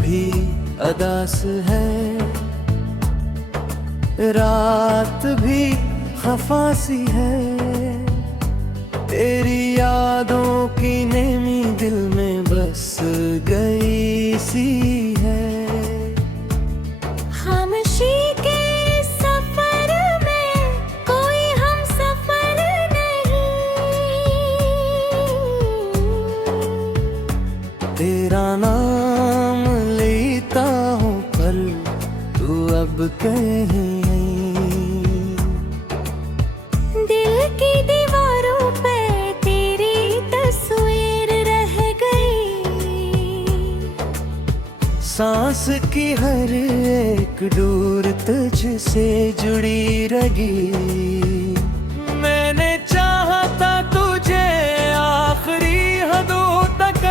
भी अदास है, रात भी खफासी है। तेरी यादों की नेमी दिल में बस गई सी है। खामोशी के सफर में कोई हम सफर नहीं, तेरा नाम लेता हूँ पर तू अब कहीं नहीं। दिल की दीवारों पे तेरी तस्वीर रह गई, सांस की हर एक डोर तुझसे जुड़ी रही। मैंने चाहा था तुझे आखिरी हदों तक,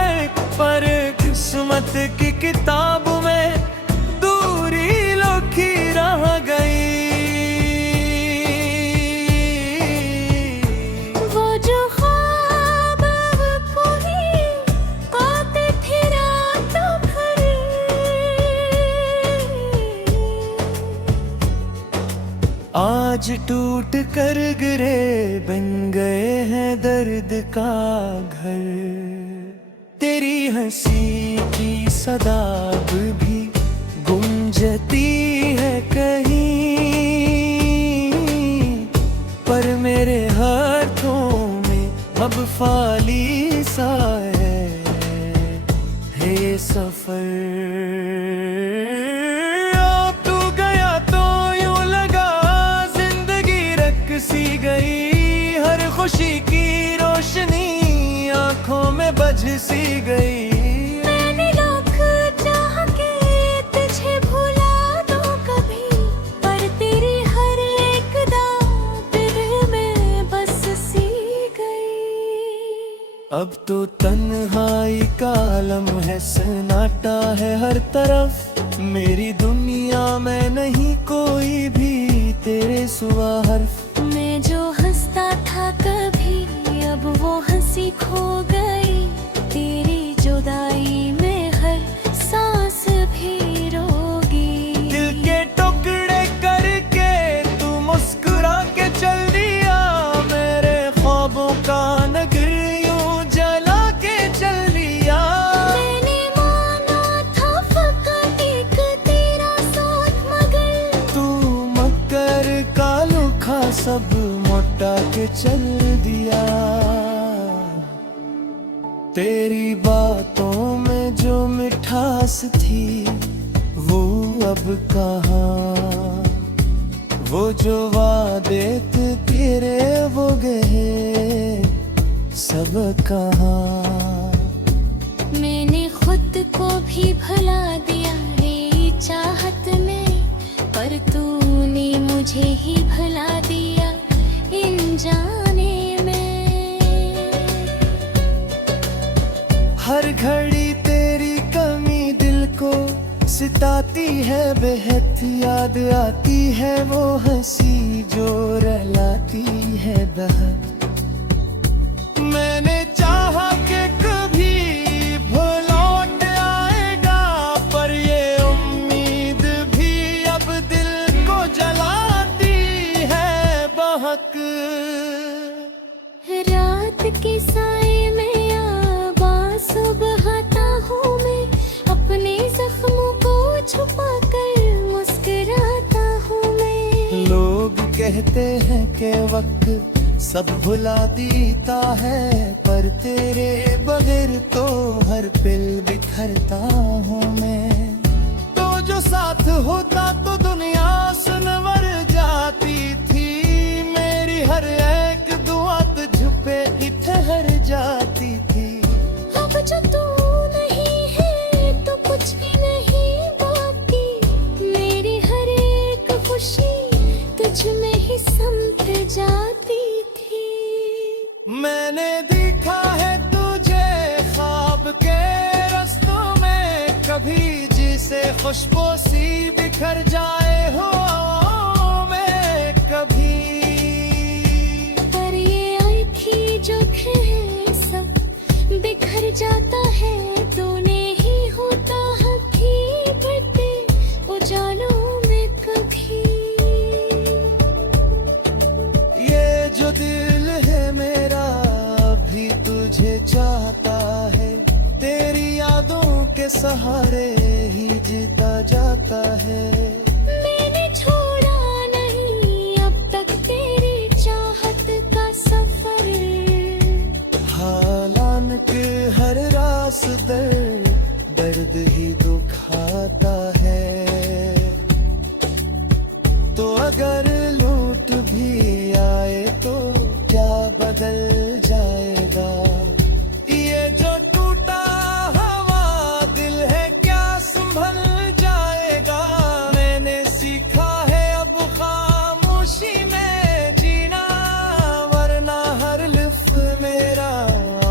पर किस्मत की किताब में दूरी लिखी रह गई। वो जो ख्वाब कोई आते थे रातों भर, आज टूट कर गिरे बन गए हैं दर्द का घर। तेरी हंसी की सदा भी गूंजती है कहीं, पर मेरे हाथों में अब फाली सा है ये सफर। अब तू गया तो यूं लगा जिंदगी रख सी गई, हर खुशी की रोशनी आंखों में बझ सी गई। मैंने लाख चाह के तुझे भुला दूं कभी, पर तेरी हर एक दाग दिल में बस सी गई। अब तो तन्हाई का आलम है, सन्नाटा है हर तरफ। मेरी दुनिया में नहीं कोई भी तेरे सिवा हर्फ। मैं जो हंसता था कभी अब वो हंसी खो गई, तेरी जुदाई में हर सांस भी रोगी। दिल के टुकड़े करके तू मुस्कुरा के चल दिया, मेरे ख्वाबों का नगर यूं जला के चल दिया। मैंने मांगा था फकत एक तेरा साथ, मगर तू मकर का लुखा सब मोटा के चल दिया। तेरी बातों में जो मिठास थी वो अब कहाँ, वो जो वादे थे तेरे वो गए सब कहाँ। मैंने खुद को भी भुला दिया रे चाहत में, पर तूने मुझे ही भुला दिया इन जाने में। हर घड़ी तेरी कमी दिल को सिताती है, बेहद याद आती है वो हंसी जो रहलाती है बहुत। मैंने चाहा कि कभी वो लौट आएगा, पर ये उम्मीद भी अब दिल को जलाती है बहुत। रात के साए में आवाज़ बहाता हूँ मैं, अपने जख्मों को छुपा कर मुस्कुराता हूँ मैं। लोग कहते हैं कि वक्त सब भुला देता है, पर तेरे बगैर तो हर पल बिखरता हूँ मैं। तो जो साथ होता तो दुनिया सुनवर जाती थी, मेरी हर एक दुआ तुझ पे ही ठहर जाती थी। अब जो तू नहीं है तो कुछ भी नहीं बाकी, मेरी हर एक खुशी तुझ में ही समझ जाती थी। मैंने देखा है तुझे ख्वाब के रास्तों में, कभी जिसे खुशबू सी बिखर जाए हो मैं कभी। पर ये आई थी जो थे सब बिखर जाता है, तूने ही होता हकी आता है, तेरी यादों के सहारे ही जीता जाता है। मैंने छोड़ा नहीं अब तक तेरी चाहत का सफर, हालांकि हर रास दर्द ही दुखाता है। तो अगर लूट भी आए तो क्या बदल जाएगा, ये जो टूटा हुआ दिल है क्या संभल जाएगा। मैंने सीखा है अब खामोशी में जीना, वरना हर लफ्ज़ मेरा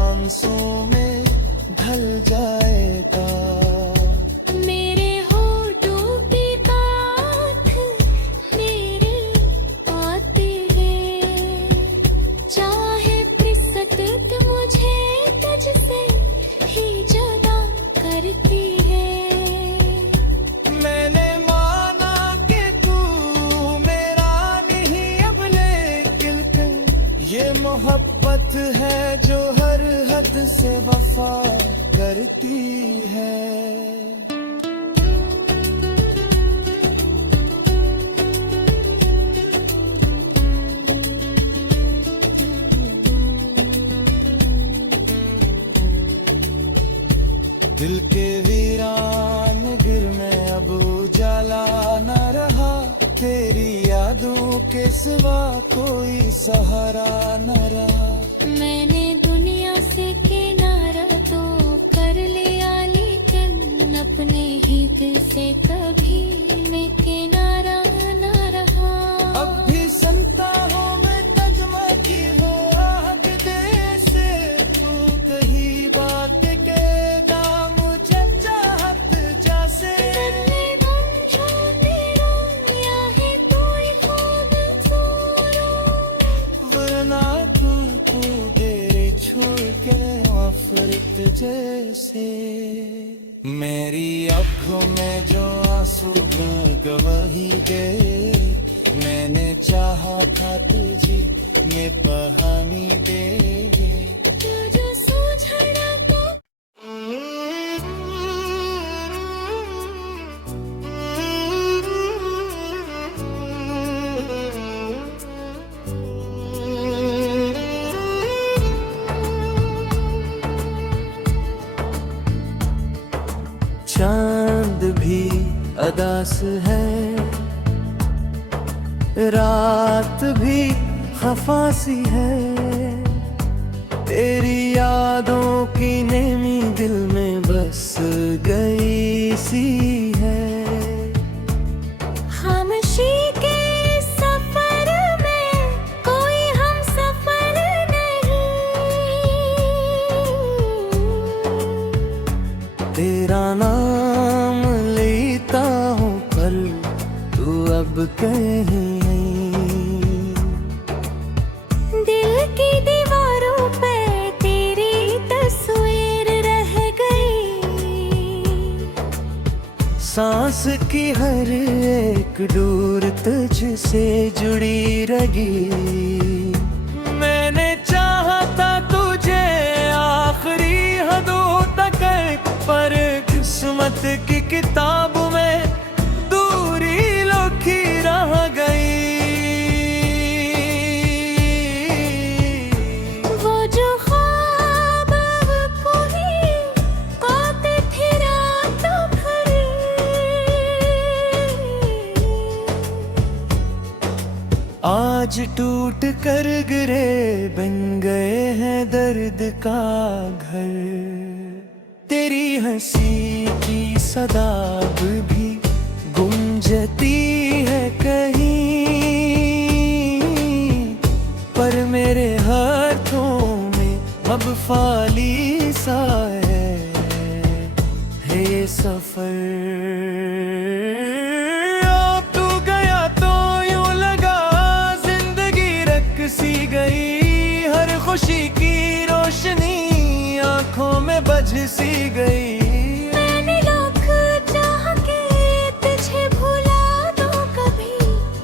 आंसू में ढल जाएगा। मेरे होठों पे बात मेरे आते हैं, चाहे फिसलत मुझे तुझसे ही जुदा करती है। मैंने माना कि तू मेरा नहीं अब, लेकिन ये मोहब्बत है जो हर हद से वफा करती है। दिल के वीरान गिर में अब उजाला न रहा, तेरी यादों के सिवा कोई सहारा न रहा। मैंने दुनिया से किनारा तो कर लिया, लेकिन अपने ही दिल से कभी मैं किनारा न रहा। अब भी सुनता हूँ मैं तजमा की वो आहट दे से, तू कही बात के दाम मुझे चाहत जैसे। वरना तू तेरे छोड़ के आफरत जैसे। मेरी आँखों में जो आंसू गवाही दे, मैंने चाहा था तुझे ये कहानी दे। जो सूझना तो चांद भी अदास है, रात भी खफासी है, तेरी यादों की नेमी दिल में बस गई सी है। खामोशी के सफर में कोई हम सफर नहीं, तेरा नाम लेता हूँ पर तू अब कहीं नहीं। दिल की दीवारों पे तेरी तस्वीर रह गई, सांस की हर एक डोर तुझसे जुड़ी रही। मैंने चाहा था तुझे आखिरी हदों तक, पर किस्मत की किताब में दूरी लिखी रह गई। वो जो ख्वाब कोई आते थे रातों भर, आज टूट कर गिरे बन गए हैं दर्द का घर। तेरी हंसी की सदा भी गूंजती है कहीं, पर मेरे हाथों में अब फाली सा है ये सफर। अब तू गया तो यूं लगा जिंदगी रख सी गई, हर खुशी की रोशनी आंखों में बझ सी गई। मैंने लाख चाह के तुझे भुला दूं कभी,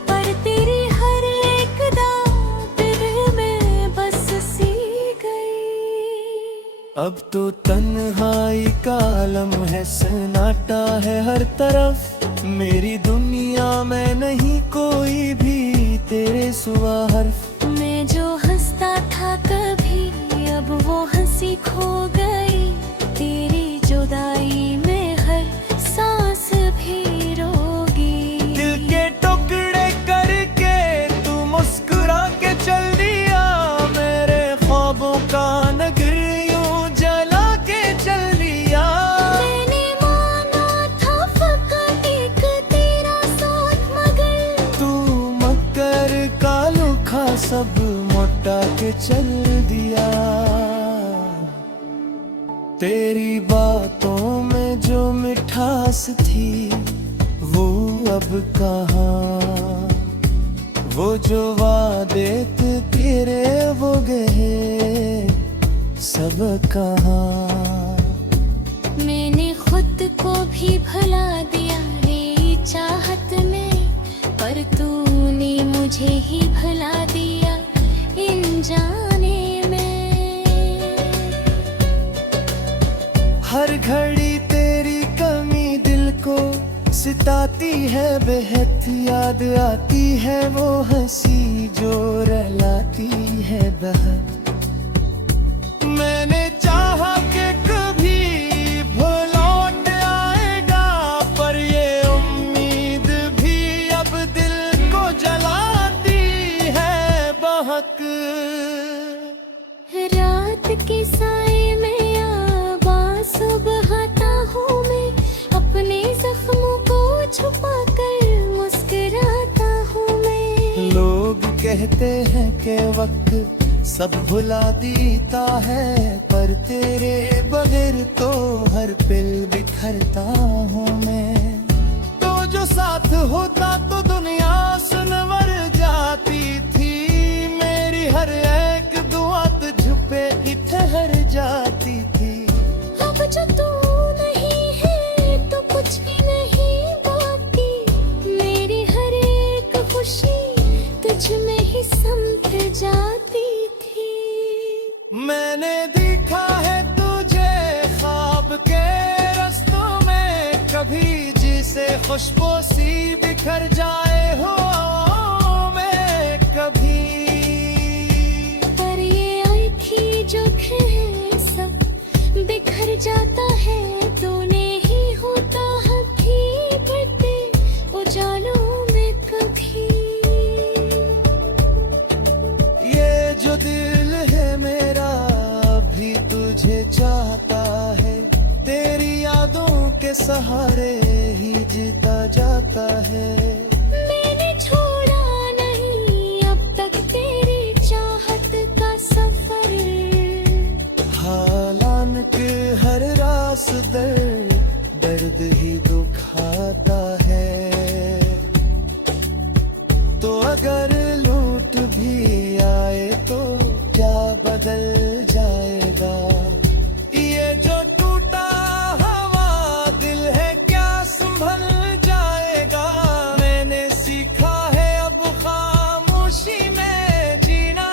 पर तेरी हर एक दाग दिल में बस सी गई। अब तो तन्हाई का आलम है, सन्नाटा है हर तरफ। मेरी दुनिया में नहीं कोई भी तेरे सिवा हर्फ। मैं जो हंसता था कभी, अब वो हंसी खो गई। तेरी जुदाई में हर सांस भी रोगी। दिल के टुकड़े करके तू मुस्कुरा के चल दिया। मेरे ख्वाबों का नगर यूं जला के चल दिया। मैंने मांगा था फकत एक तेरा साथ, मगर तू मकर का लुखा सब मोटा के चल दिया। तेरी बातों में जो मिठास थी वो अब कहाँ। वो जो वादे थे तेरे वो गए सब कहाँ। मैंने खुद को भी भुला दिया रे चाहत में, पर तूने मुझे ही भुला दिया इन जाने में। हर घड़ी तेरी कमी दिल को सिताती है बेहद। याद आती है वो हंसी जो रुलाती है बहुत। मैंने चाहा कि कभी वो लौट आएगा, पर ये उम्मीद भी अब दिल को जलाती है बहुत। रात के साए में आवाज़ बहाता हूँ मैं, अपने जख्मों को छुपा कर मुस्कुराता हूँ मैं। लोग कहते हैं कि वक्त सब भुला देता है, पर तेरे बगैर तो हर पल बिखरता हूँ मैं। तो जो साथ होता तो दुनिया सुनवर जाती थी। मेरी हर एक दुआ तुझ पे ही ठहर जाती थी। अब जो तू नहीं है तो कुछ भी नहीं बाकी। मेरी हर एक खुशी तुझ में ही समझ जाती थी। मैंने देखा है तुझे ख्वाब के रस्तों में, कभी जिसे खुशबू सी बिखर जाए हो मैं कभी। पर ये आई थी जो थे सब बिखर जाता है। तूने ही होता हथी बढ़ते उजालों में कभी। ये जो दिल है मेरा भी तुझे चाहता है। तेरी यादों के सहारे ही जीता जाता है। मैंने छोड़ा नहीं अब तक तेरी चाहत का सफर। हालांकि हर रास दर्द ही दुखाता है। तो अगर लूट भी आए तो क्या बदल जाएगा। ये जो टूटा हवा दिल है क्या संभल जाएगा। मैंने सीखा है अब खामोशी में जीना,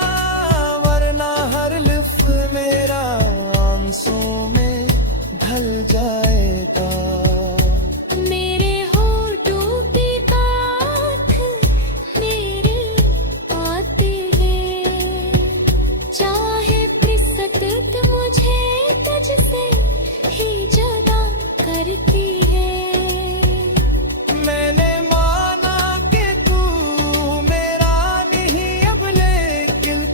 वरना हर लफ्ज़ मेरा आंसू में ढल जाएगा। मेरे होठों की बात मेरे आती है, चाहे फिसलत मुझे तुझसे ही जुदा करती है। मैंने माना कि तू मेरा नहीं अब, लेकिन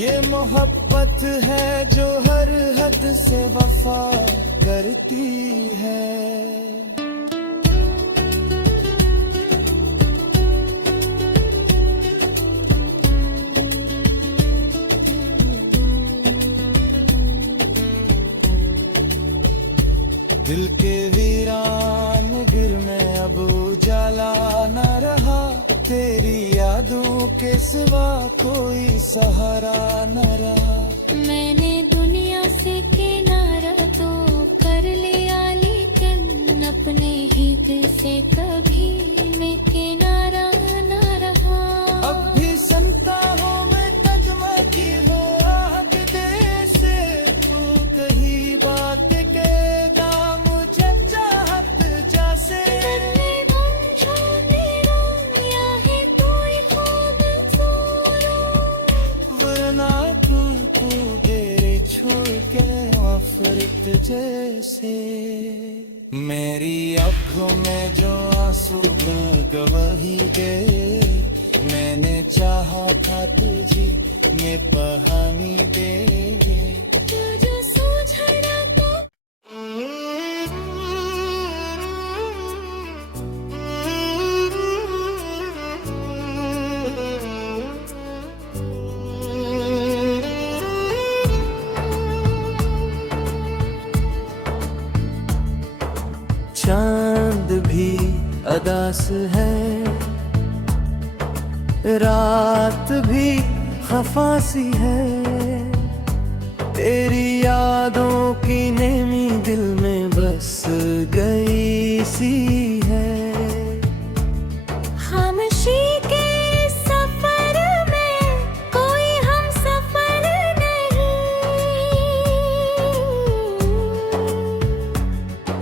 ये मोहब्बत है जो हर हद से वफा करती है। दिल के वीरान गिर में अब उजाला न रहा। तेरी यादों के सिवा कोई सहारा न रहा। मैंने दुनिया से किनारा तो कर लिया, लेकिन अपने ही दिल से कभी मैं किनारा न रहा। अब भी सुनता हूँ मैं तजमा की वो आहट दे से तू जैसे। मेरी आँखों में जो आंसू गवाही गए, मैंने चाहा था तुझे ये कहानी दे। तुझे सूझना तो चांद भी अदास है, रात भी खफासी है, तेरी यादों की नेमी दिल में बस गई सी है। खामोशी के सफर में कोई हम सफर नहीं,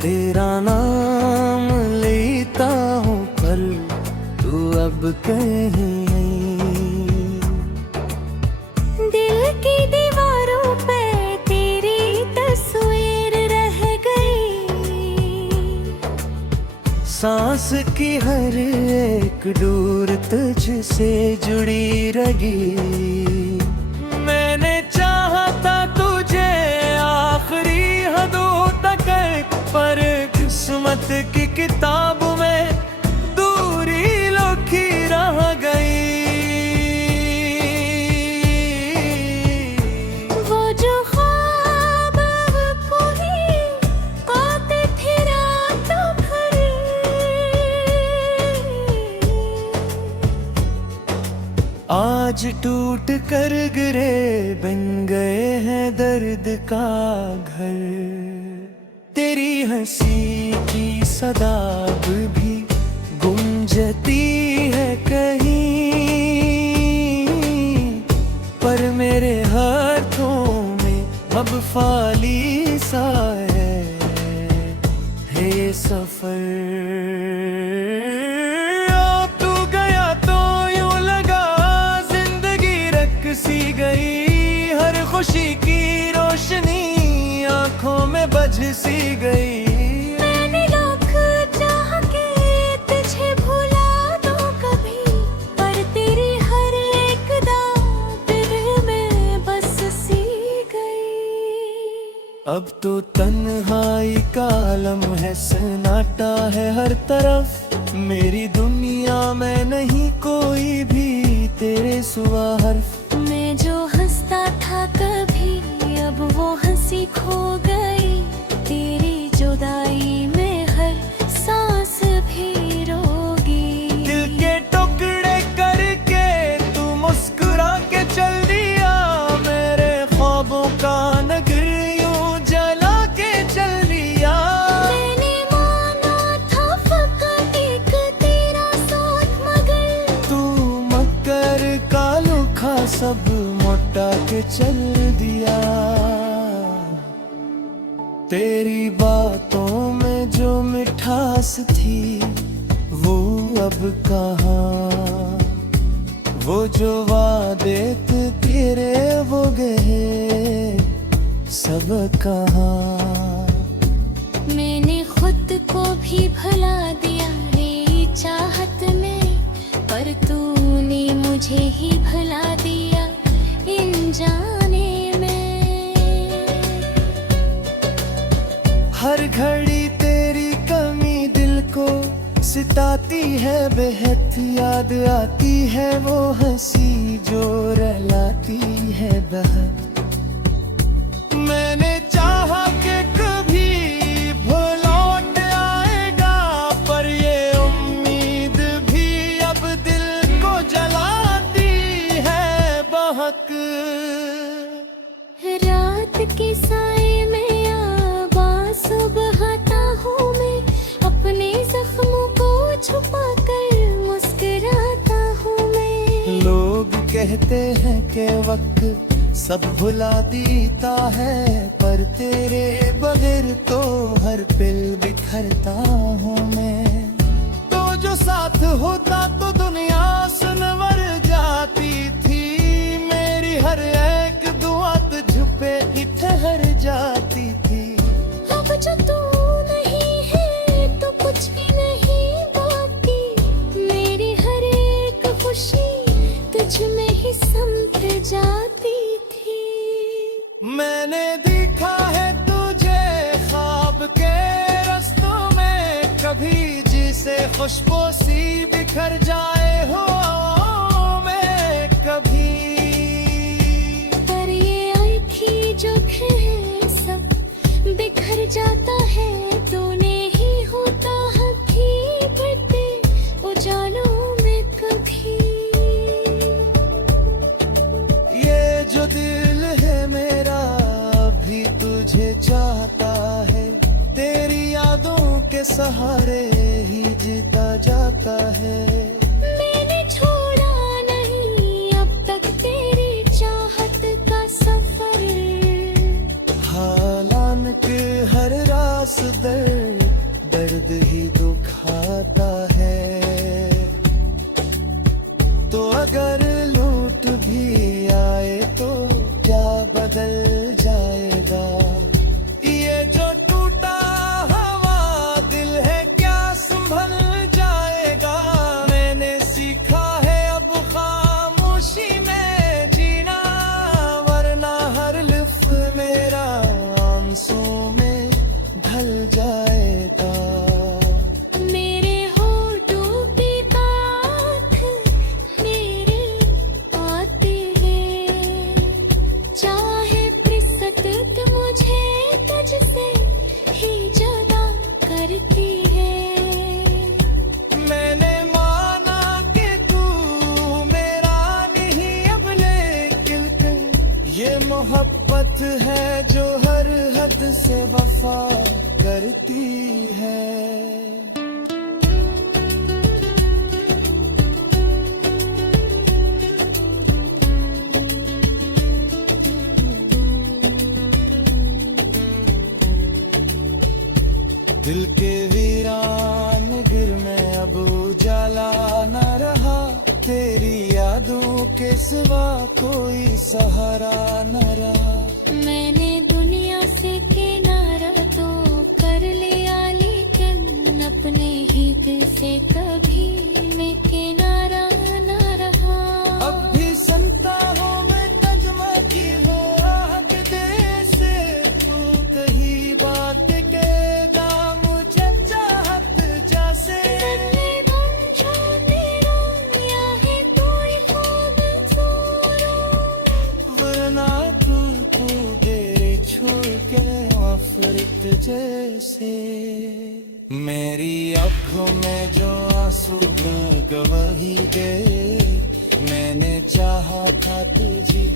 तेरा नाम लेता हूँ पर तू अब कहीं नहीं। दिल की दीवारों पे तेरी तस्वीर रह गई, सांस की हर एक डोर तुझसे जुड़ी रही। मैंने चाहा था तुझे आखिरी हदों तक, पर किस्मत की किताब में दूरी लिखी रह गई। वो जो ख्वाब कोई आते थे रात भर, आज टूट कर गिरे बन गए हैं दर्द का घर। तेरी हंसी की सदा भी गूंजती है कहीं, पर मेरे हाथों में अब फाली सा है ये सफर। अब तू गया तो यूं लगा जिंदगी रख सी गई, हर खुशी की रोशनी आंखों में बझ सी गई। मैंने लाख चाह के तुझे भुला दूं कभी, पर तेरी हर एक दाग दिल में बस सी गई। अब तो तन्हाई का आलम है, सन्नाटा है हर तरफ, मेरी दुनिया में नहीं कोई भी तेरे सिवा हर्फ। मैं जो हंसता था कभी अब वो हंसी खो गई, तेरी जुदाई में हर सांस भी रोगी। दिल के टुकड़े करके तू मुस्कुरा के चल दिया, मेरे ख्वाबों का नगर यूं जला के चल दिया। मैंने मांगा था फकत एक तेरा साथ, मगर तू मकर का लुखा सब मोटा के चल दिया। तेरी बातों में जो मिठास थी वो अब कहाँ, वो जो वादे थे तेरे वो गए सब कहाँ। मैंने खुद को भी भुला दिया रे चाहत में, पर तूने मुझे ही भुला दिया इन जाने में। हर घड़ी तेरी कमी दिल को सिताती है, बेहद याद आती है वो हंसी जो रहलाती है बहुत। मैंने चाहा कि कभी वो लौट आएगा, पर ये उम्मीद भी अब दिल को जलाती है बहुत। रात के साए में आवाज़ सुबहता हूँ मैं, अपने जख्मों को छुपा कर मुस्कुराता हूँ मैं। लोग कहते हैं कि वक्त सब भुला देता है, पर तेरे बगैर तो हर पल बिखरता हूँ मैं। तो जो साथ होता तो दुनिया सुनवर जाती थी, मेरी हर एक दुआ तुझ पे ही ठहर जाती थी। खुशबू सी बिखर जाए हो मैं कभी। पर ये आँखी जो है सब बिखर जाता है, तूने ही होता हकीकत उजालों में कभी। ये जो दिल है मेरा भी तुझे चाहता है, तेरी यादों के सहारे ही जीता जाता है। मैंने छोड़ा नहीं अब तक तेरी चाहत का सफर, हालांकि हर रास दर्द ही दुखाता है। तो अगर लूट भी आए तो क्या बदल जाएगा। ये जो टूटा हवा दिल है क्या संभल जाएगा। मैंने सीखा है अब खामोशी में जीना, वरना हर लफ्ज़ मेरा आंसू में ढल जाएगा। मेरे होठों पे हाथ मेरे आते हैं, चाहे फिसलत मुझे तुझसे ही जुदा करती है। मैंने माना कि तू मेरा नहीं अब, लेकिन ये मोहब्बत है जो हर हद से वफा करती है। दिल के वीरान गिर में अब उजाला न रहा, तेरी यादों के सिवा कोई सहारा न रहा। मैंने दुनिया से किनारा तो कर लिया, लेकिन अपने ही दिल से कभी मैं किनारा न रहा। अब भी सुनता हूँ मैं तर्जुमा की वो आहट दे से, तू कही बात कहता मुझे चाहत जैसे। तन्ने गम जो तेरा या है कोई खूबसूरत, वरना तू गेरे छोड़ के आफरित जैसे। मेरी आँखों में जो आंसू गवाही दे, मैंने चाहा था तुझे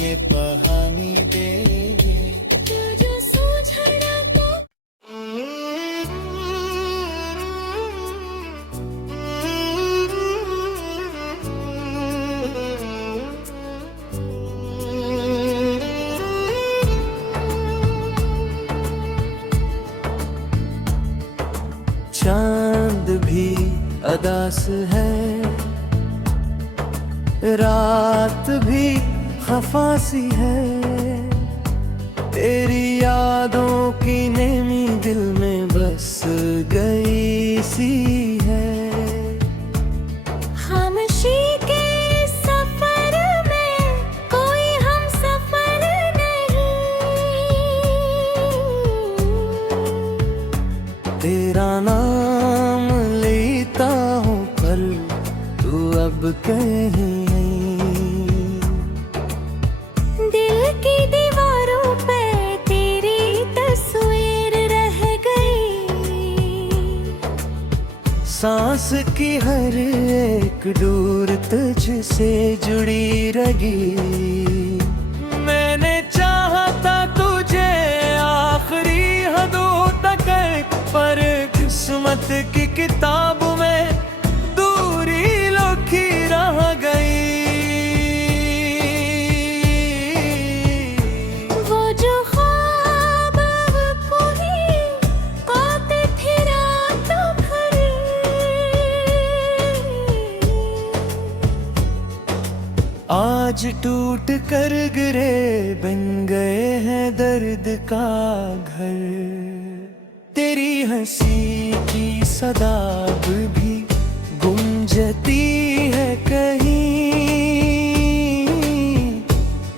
ये कहानी दे। तुझे सूझना तो चांद भी अदास है, रात भी खफासी है, तेरी यादों की नेमी दिल में बस गई सी है। खामोशी के सफर में कोई हम सफर नहीं, तेरा नाम लेता हूँ पर तू अब कहीं नहीं। दिल की दीवारों पे तेरी तस्वीर रह गई, सांस की हर एक डोर तुझसे जुड़ी रही। मैंने चाहा था तुझे आखिरी हदों तक, पर किस्मत की किताब में दूरी लिखी रह गई। वो जो ख्वाब कोई आते थे रातों भर, आज टूट कर गिरे बन गए हैं दर्द का घर। तेरी हंसी की सदा भी गूंजती है कहीं,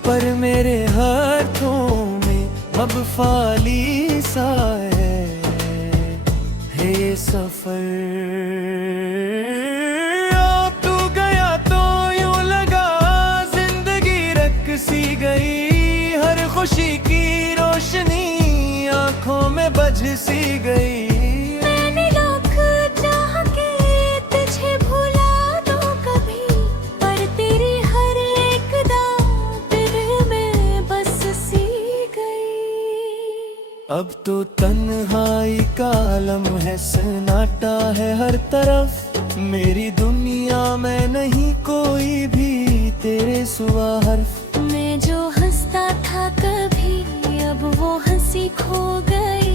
पर मेरे हाथों में अब फाली सा है ये सफर। में बज सी गई। मैंने लाख चाह के तुझे भुला दूं कभी, पर तेरी हर एक दात दिल में बस सी गई। अब तो तन्हाई का आलम है, सन्नाटा है हर तरफ। मेरी दुनिया में नहीं कोई भी तेरे सिवा हर्फ। मैं जो हंसता था कभी, अब वो हंसी खो गई।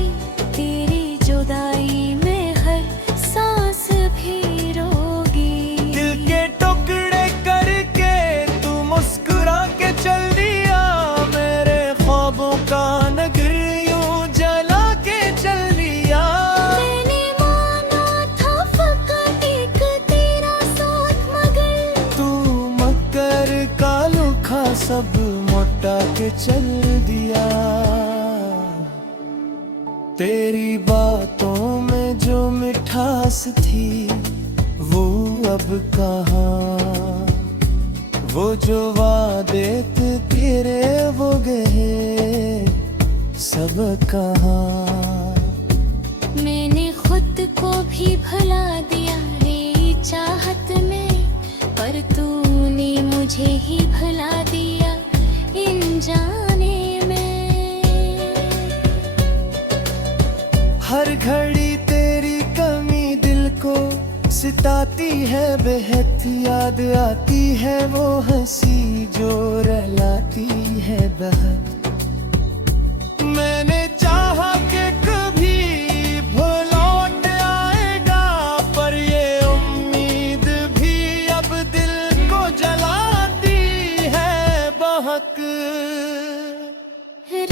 तेरी जुदाई में हर सांस भी रोगी। दिल के टुकड़े करके तू मुस्कुरा के चल दिया। मेरे ख्वाबों का नगर यूं जला के चल दिया। मैंने माना था फकत एक तेरा साथ, मगर तू मकर का लुखा सब मोटा के चल दिया। तेरी बातों में जो मिठास थी वो अब कहाँ। वो जो वादे थे तेरे वो गए सब कहाँ। मैंने खुद को भी भुला दिया रे चाहत में, पर तूने मुझे ही भुला दिया इन जाने में। हर घड़ी तेरी कमी दिल को सिताती है बेहद। याद आती है वो हंसी जो रहलाती है बहुत। मैंने चाहा कि कभी वो लौट आएगा, पर ये उम्मीद भी अब दिल को जलाती है बहुत।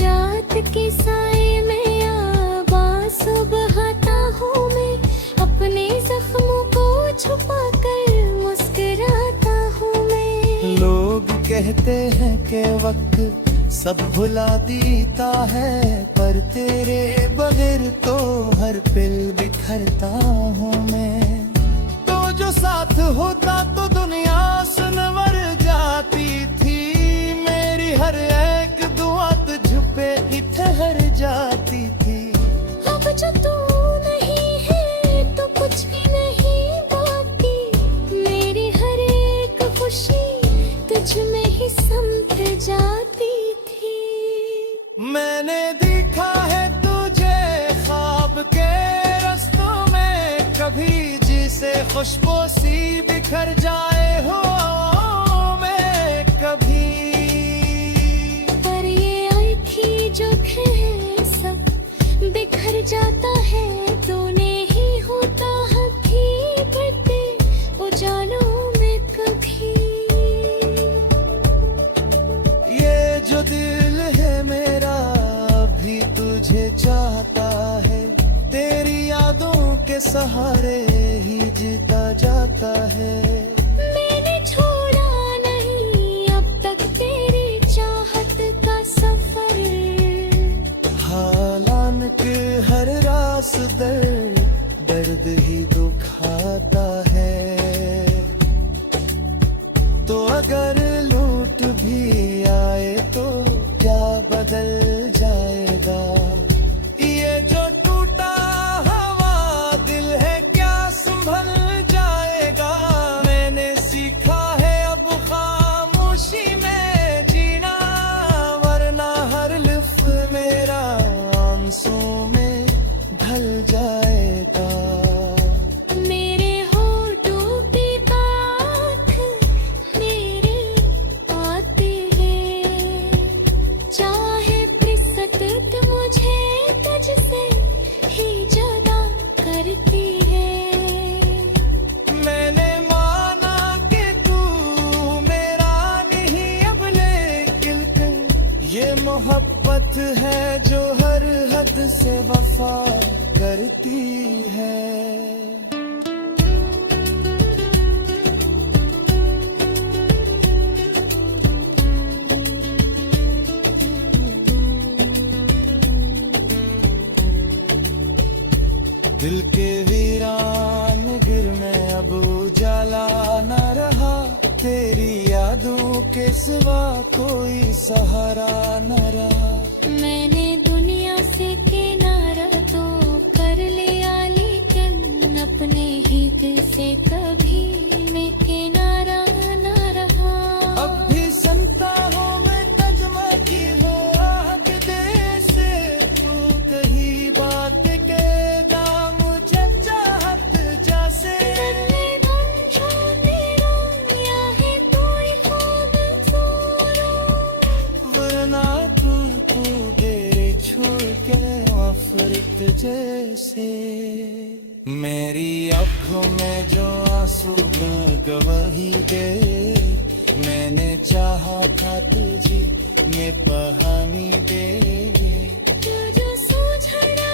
रात के साए में आवाज़ बहाता हूँ मैं, अपने जख्मों को छुपा कर मुस्कुराता हूँ मैं। लोग कहते हैं कि वक्त सब भुला देता है, पर तेरे बगैर तो हर पल बिखरता हूँ मैं। तो जो साथ होता तो दुनिया सुनवर जाती थी। मेरी हर एक दुआ तुझ पे ही ठहर जाती थी। अब जो तू नहीं है तो कुछ भी नहीं बाकी। मेरी हर एक खुशी तुझ में ही समझ जाती थी। मैंने देखा है तुझे ख्वाब के रस्तों में, कभी जिसे खुशबू सी बिखर जाए हो मैं कभी। पर ये आई थी जो थे सब बिखर जाता है। तूने ही होता हकी बढ़ते उजालों में कभी। ये जो दिल है मेरा भी तुझे चाहता है। तेरी यादों के सहारे ही जीता जाता है। मैंने छोड़ा नहीं अब तक तेरी चाहत का सफर। हालांकि हर रास दर्द ही दुखाता है। तो अगर लूट भी आए तो क्या बदल जाएगा। ये जो टूटा हवा दिल है क्या संभल जाएगा। मैंने सीखा है अब खामोशी में जीना, वरना हर लफ्ज़ मेरा आंसू में ढल जाएगा। मेरे होठों पे बात मेरे आते हैं, चाहे फिसलत मुझे तुझसे ही जुदा करती है। मैंने माना कि तू मेरा नहीं अब, लेकिन ये मोहब्बत है जो हर हद से वफा करती है। दिल के वीरान गिर में अब उजाला न रहा। तेरी यादों के सिवा कोई सहारा न रहा। मैंने दुनिया से किनारा रेत जैसे। मेरी आंखों में जो आंसू गवाही दे, मैंने चाहा था तुझे ये कहानी दे। जो जो सूझना